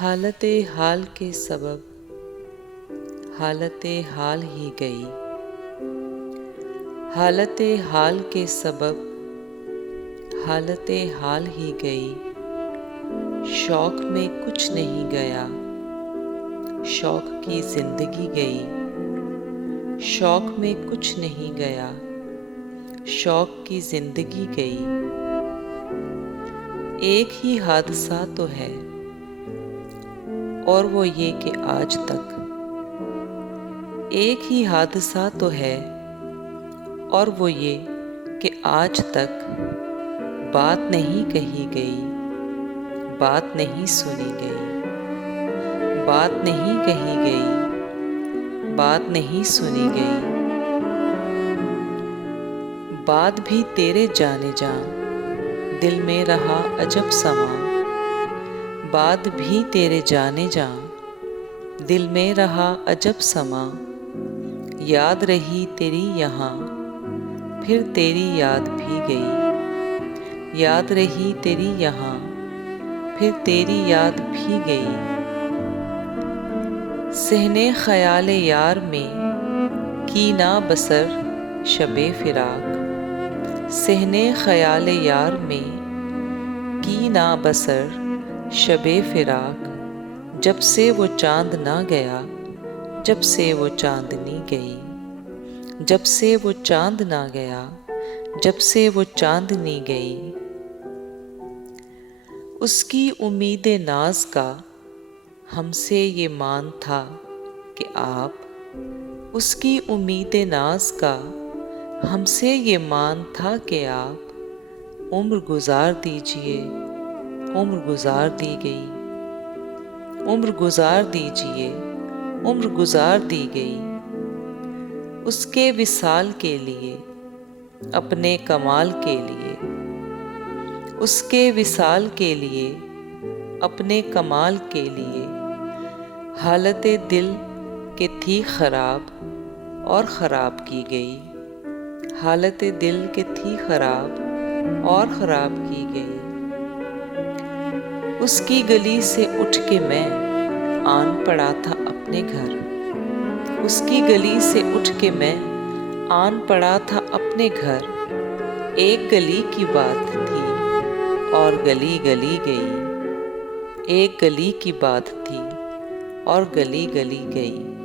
حالت حال کے سبب حالت حال ہی گئی، حالت حال کے سبب حالت حال ہی گئی، شوق میں کچھ نہیں گیا، شوق کی زندگی گئی، شوق میں کچھ نہیں گیا، شوق کی زندگی گئی۔ ایک ہی حادثہ تو ہے اور وہ یہ کہ آج تک، ایک ہی حادثہ تو ہے اور وہ یہ کہ آج تک بات نہیں کہی گئی، بات نہیں سنی گئی، بات نہیں کہی گئی، بات نہیں سنی گئی۔ بات بھی تیرے جانے جاں دل میں رہا عجب سما، بات بھی تیرے جانے جاں دل میں رہا عجب سما۔ یاد رہی تیری یہاں پھر تیری یاد بھی گئی، یاد رہی تیری یہاں پھر تیری یاد بھی گئی۔ صحن خیال یار میں کی نہ بسر شب فراق، صحن خیال یار میں کی نہ بسر شب فراق۔ جب سے وہ چاند نہ گیا، جب سے وہ چاندنی گئی، جب سے وہ چاند نہ گیا، جب سے وہ چاندنی گئی۔ اس کی امید ناز کا ہم سے یہ مان تھا کہ آپ، اس کی امید ناز کا ہم سے یہ مان تھا کہ آپ عمر گزار دیجئے، عمر گزار دی گئی، عمر گزار دیجئے، عمر گزار دی گئی۔ اس کے وصال کے لیے، اپنے کمال کے لیے، اس کے وصال کے لیے، اپنے کمال کے لیے، حالت دل کہ تھی خراب اور خراب کی گئی، حالت دل کہ تھی خراب اور خراب کی گئی۔ اس کی گلی سے اٹھ کے میں آن پڑا تھا اپنے گھر، اس کی گلی سے اٹھ کے میں آن پڑا تھا اپنے گھر۔ ایک گلی کی بات تھی اور گلی گلی گئی، ایک گلی کی بات تھی اور گلی گلی گئی۔